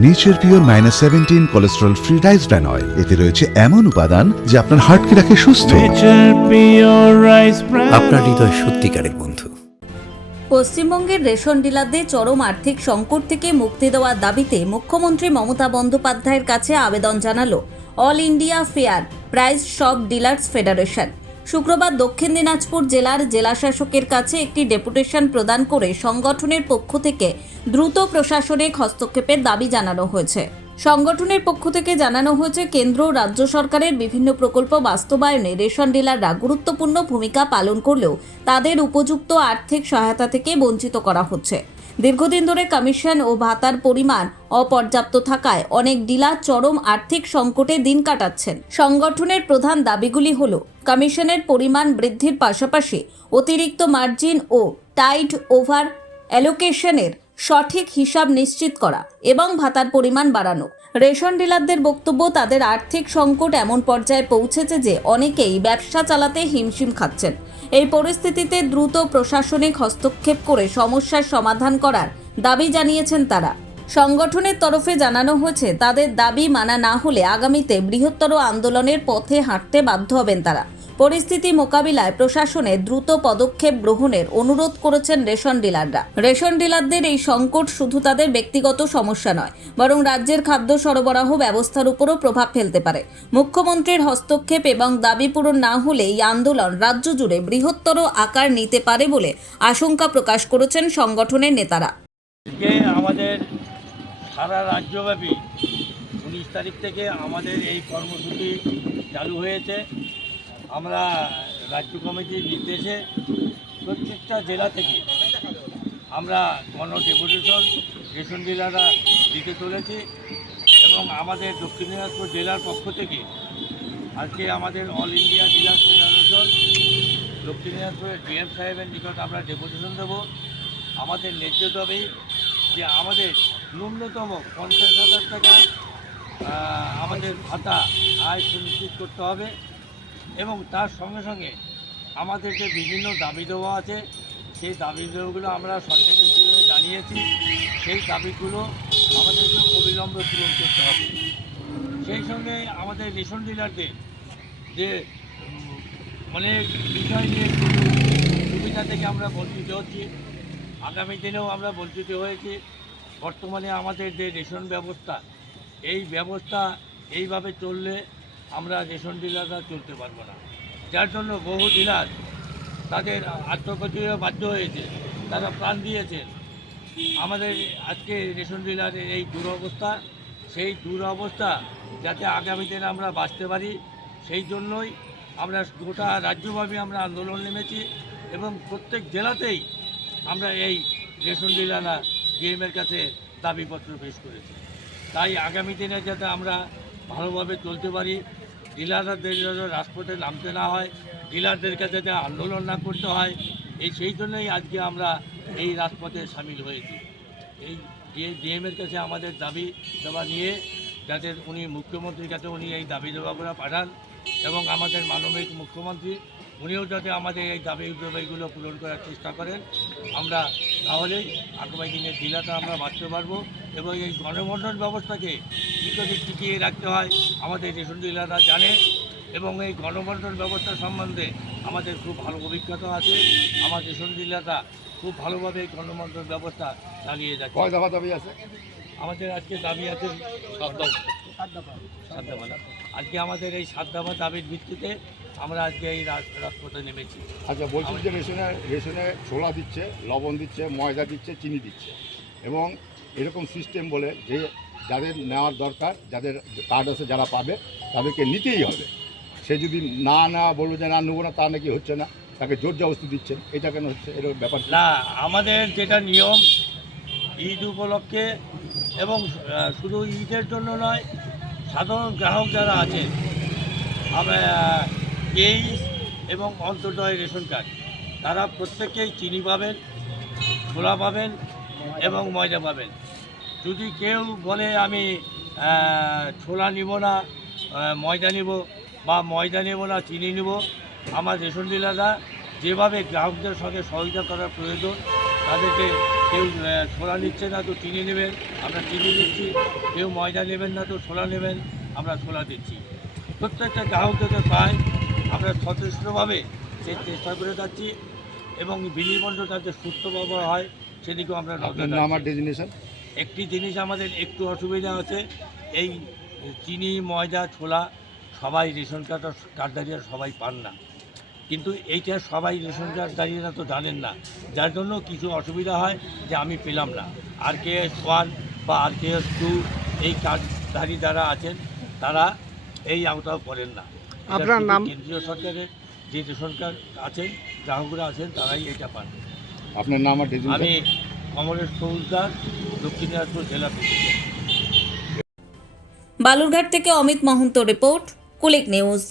Nature pure -17 cholesterol free rice bran oil. এতে রয়েছে এমন উপাদান যা আপনার হার্টকে রাখে সুস্থ। আপনার হৃদয় সত্যিকারের বন্ধু। পশ্চিমবঙ্গের রেশন ডিলারদের চরম আর্থিক সংকট থেকে মুক্তি দেওয়ার দাবিতে মুখ্যমন্ত্রী মমতা বন্দ্যোপাধ্যায়ের কাছে আবেদন জানালো all India fair price shop dealers federation. শুক্রবার দক্ষিণ দিনাজপুর জেলার জেলাশাসকের কাছে একটি ডেপুটেশন প্রদান করে সংগঠনের পক্ষ থেকে দ্রুত প্রশাসনিক হস্তক্ষেপের দাবি জানানো হয়েছে। সংগঠনের পক্ষ থেকে জানানো হয়েছে, কেন্দ্র ও রাজ্য সরকারের বিভিন্ন প্রকল্প বাস্তবায়নে রেশন ডিলাররা গুরুত্বপূর্ণ ভূমিকা পালন করলেও তাদের উপযুক্ত আর্থিক সহায়তা থেকে বঞ্চিত করা হচ্ছে। দীর্ঘদিন ধরে কমিশন ও ভাতার পরিমাণ অপর্যাপ্ত থাকায় অনেক ডিলার চরম আর্থিক সংকটে দিন কাটাচ্ছেন। সংগঠনের প্রধান দাবিগুলি হল কমিশনের পরিমাণ বৃদ্ধির পাশাপাশি অতিরিক্ত মার্জিন ও টাইড ওভার অ্যালোকেশনের সঠিক হিসাব নিশ্চিত করা এবং ভাতার পরিমাণ বাড়ানো। রেশন ডিলারদের বক্তব্য, তাদের আর্থিক সংকট এমন পর্যায়ে পৌঁছেছে যে অনেকেই ব্যবসা চালাতে হিমশিম খাচ্ছেন। এই পরিস্থিতিতে দ্রুত প্রশাসনিক হস্তক্ষেপ করে সমস্যার সমাধান করার দাবি জানিয়েছেন তারা। সংগঠনের তরফে জানানো হয়েছে, তাদের দাবি মানা না হলে আগামীতে বৃহত্তর আন্দোলনের পথে হাঁটতে বাধ্য হবেন তারা। পরিস্থিতি মোকাবিলায় প্রশাসনের দ্রুত পদক্ষেপ গ্রহণের অনুরোধ করেছেন রেশন ডিলাররা। রেশন ডিলারদের এই সংকট শুধু তাদের ব্যক্তিগত সমস্যা নয়, বরং রাজ্যের খাদ্য সরবরাহ ব্যবস্থার উপরও প্রভাব ফেলতে পারে। মুখ্যমন্ত্রীর হস্তক্ষেপ এবং দাবি পূরণ না হলে এই আন্দোলন রাজ্য জুড়ে বৃহত্তর আকার নিতে পারে বলে আশঙ্কা প্রকাশ করেছেন সংগঠনের নেতারা। আমাদের সারা রাজ্যব্যাপী 19 তারিখ থেকে আমাদের এই কর্মসূচি চালু হয়েছে। আমরা রাজ্য কমিটির নির্দেশে প্রত্যেকটা জেলা থেকে আমরা ডেপুটেশন রেশন ডিলাররা দিতে চলেছি এবং আমাদের দক্ষিণ দিনাজপুর জেলার পক্ষ থেকে আজকে আমাদের অল ইন্ডিয়া ডিলার ফেডারেশন দক্ষিণ দিনাজপুরের ডিএম সাহেবের নিকট আমরা ডেপুটেশন দেবো। আমাদের ন্যায্য দাবি যে আমাদের ন্যূনতম 50,000 টাকা আমাদের ভাতা আয় সুনিশ্চিত করতে হবে এবং তার সঙ্গে সঙ্গে আমাদের যে বিভিন্ন দাবি দেওয়া আছে সেই দাবি দেওয়াগুলো আমরা সরকারকে জানিয়েছি। সেই দাবিগুলো আমাদেরকে অবিলম্বে পূরণ করতে হবে। সেই সঙ্গে আমাদের রেশন ডিলারদের যে অনেক বিষয় নিয়ে সুবিধা থেকে আমরা বঞ্চিত হচ্ছি, আগামী দিনেও আমরা বঞ্চিত হয়েছি। বর্তমানে আমাদের যে রেশন ব্যবস্থা, এই ব্যবস্থা এইভাবে চললে আমরা রেশন ডিলাররা চলতে পারবো না, যার জন্য বহু ডিলার তাদের আত্মহত্যা বাধ্য হয়েছে, তারা প্রাণ দিয়েছেন। আমাদের আজকে রেশন ডিলারের এই দুরবস্থা, সেই দুরবস্থা যাতে আগামী দিনে আমরা বাঁচতে পারি, সেই জন্যই আমরা গোটা রাজ্যব্যাপী আমরা আন্দোলন নেমেছি এবং প্রত্যেক জেলাতেই আমরা এই রেশন ডিলাররা ডিএমের কাছে দাবিপত্র পেশ করেছি। তাই আগামী দিনে যাতে আমরা ভালোভাবে চলতে পারি, ডিলারদের রাজপথে নামতে না হয়, ডিলারদের কাছে যাতে আন্দোলন না করতে হয়, সেই জন্যই আজকে আমরা এই রাজপথে সামিল হয়েছি। এই ডিএমের কাছে আমাদের দাবি দেওয়া নিয়ে যাতে উনি মুখ্যমন্ত্রীর কাছে উনি এই দাবি দেওয়াগুলো পাঠান এবং আমাদের মাননীয় মুখ্যমন্ত্রী উনিও যাতে আমাদের এই দাবিগুলো পূরণ করার চেষ্টা করেন। আমরা তাহলেই আগামী দিনের ডিলারটা আমরা বাঁচতে পারবো এবং এই গণবন্টন ব্যবস্থাকে কী করে টিকিয়ে রাখতে হয় আমাদের রেশন ডিলাররা জানে এবং এই গণবন্টন ব্যবস্থা সম্বন্ধে আমাদের খুব ভালো অভিজ্ঞতা আছে। আমার রেশন ডিলাররা খুব ভালোভাবে এই গণবন্টন ব্যবস্থা চালিয়ে যাচ্ছে। কয় দফা দাবি আছে? আমাদের আজকে দাবি আছে 7 দফা। আজকে আমাদের এই 7 দফা দাবির ভিত্তিতে আমরা আজকে এই রাজপথে নেমেছি। আচ্ছা, বলছি যে রেশনে ছোলা দিচ্ছে, লবণ দিচ্ছে, ময়দা দিচ্ছে, চিনি দিচ্ছে এবং এরকম সিস্টেম বলে যে যাদের নেওয়ার দরকার, যাদের কার্ড আছে যারা পাবে তাদেরকে নিতেই হবে। সে যদি না বলবে যে না নেবো না, তা নাকি হচ্ছে না, তাকে জোর জবরদস্তি দিচ্ছেন। এটা কেন হচ্ছে? এরকম ব্যাপার না, আমাদের যেটা নিয়ম ঈদ উপলক্ষে এবং শুধু ঈদের জন্য নয়, সাধারণ গ্রাহক যারা আছেন তেইশ এবং অন্তর্দয় রেশন কার্ড, তারা প্রত্যেকেই চিনি পাবেন, ছোলা পাবেন এবং ময়দা পাবেন। যদি কেউ বলে আমি ছোলা নিব না, ময়দা নিব বা ময়দা নেব না, চিনি নিব, আমার রেশন ডিলাররা যেভাবে গ্রাহকদের সঙ্গে সহযোগিতা করার প্রয়োজন তাদেরকে কেউ ছোলা নিচ্ছে না তো চিনি নেবেন, আমরা চিনি দিচ্ছি, কেউ ময়দা নেবেন না তো ছোলা নেবেন, আমরা ছোলা দিচ্ছি। প্রত্যেকটা গ্রাহক যাতে পায় আমরা সচেষ্টভাবে সেই চেষ্টা করে যাচ্ছি এবং বিনিময় যাতে সুস্থভাবে হয় সেদিকেও আমরা নজর আপনার নাম আর রাখছি। ডেজিগনেশন? একটি জিনিস আমাদের একটু অসুবিধা আছে, এই চিনি ময়দা ছোলা সবাই রেশন কার্ডধারীরা সবাই পান না, কিন্তু এইটা সবাই রেশন কার্ডধারীরা তো জানেন না, যার জন্য কিছু অসুবিধা হয় যে আমি পেলাম না। RKS-1 বা RKS-2 এই কার্ডধারী যারা আছেন তারা এই আওতাও করেন না। আপনার এটা নাম? শুধু কেন্দ্রীয় সরকারের যে রেশন কার্ড আছেন গ্রাহকরা আছেন তারাই এটা পান। আপনার নাম আর ডেজিগনেশন? আমি কমরেশ ফৌজদার, দক্ষিণ দিনাজপুর জেলা প্রেসিডেন্ট। বালুরঘাট থেকে অমিত মহন্ত রিপোর্ট, কুলিক নিউজ।